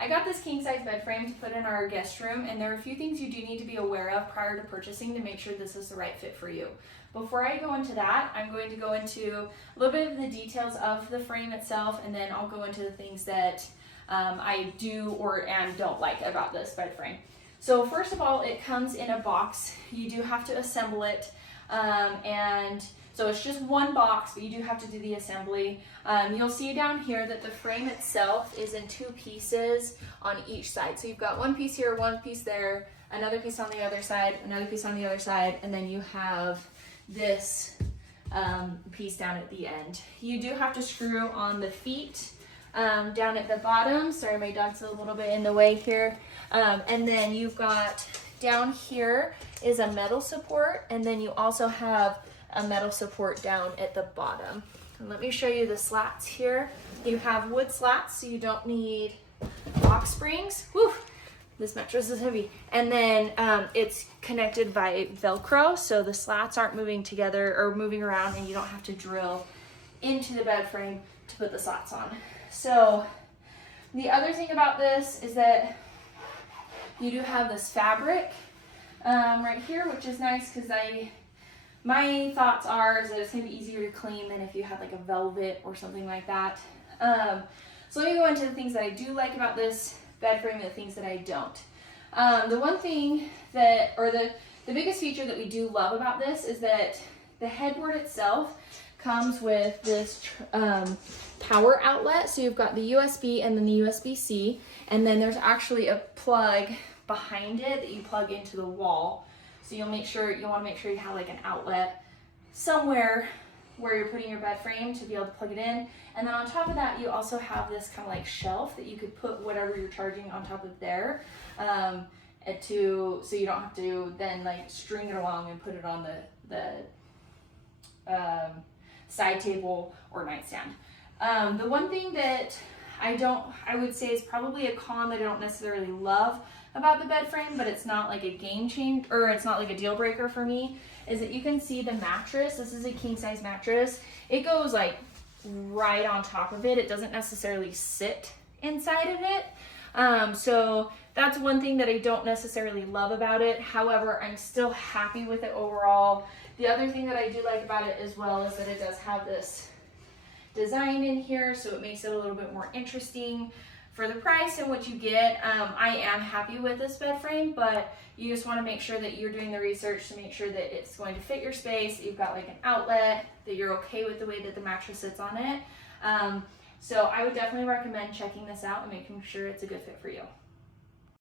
I got this king size bed frame to put in our guest room, and there are a few things you do need to be aware of prior to purchasing to make sure this is the right fit for you. Before I go into that, I'm going to go into a little bit of the details of the frame itself, and then I'll go into the things that I do and don't like about this bed frame. So first of all, it comes in a box. You do have to assemble it, and so it's just one box, but you do have to do the assembly. You'll see down here that the frame itself is in two pieces on each side. So you've got one piece here, one piece there, another piece on the other side, another piece on the other side, and then you have this piece down at the end. You do have to screw on the feet down at the bottom. Sorry, my dog's a little bit in the way here. And then you've got down here is a metal support, and then you also have a metal support down at the bottom. And let me show you the slats here. You have wood slats, so you don't need box springs. Whew, this mattress is heavy. And then it's connected by Velcro, so the slats aren't moving together or moving around, and you don't have to drill into the bed frame to put the slats on. So the other thing about this is that you do have this fabric right here, which is nice because my thoughts are that it's going to be easier to clean than if you had like a velvet or something like that. So let me go into the things that I do like about this bed frame and the things that I don't. The one thing that, or the biggest feature that we do love about this is that the headboard itself comes with this power outlet. So you've got the USB and then the USB-C, and then there's actually a plug behind it that you plug into the wall. So you want to make sure you have like an outlet somewhere where you're putting your bed frame to be able to plug it in. And then on top of that, you also have this kind of like shelf that you could put whatever you're charging on top of there, so you don't have to then like string it along and put it on the side table or nightstand. The one thing that I would say is probably a con that I don't necessarily love about the bed frame, but it's not like a game changer, or it's not like a deal breaker for me, is that you can see the mattress. This is a king size mattress. It goes like right on top of it. It doesn't necessarily sit inside of it. So that's one thing that I don't necessarily love about it. However, I'm still happy with it overall. The other thing that I do like about it as well is that it does have this design in here, so it makes it a little bit more interesting. For the price and what you get, I am happy with this bed frame, but you just want to make sure that you're doing the research to make sure that it's going to fit your space, that you've got like an outlet, that you're okay with the way that the mattress sits on it. So I would definitely recommend checking this out and making sure it's a good fit for you.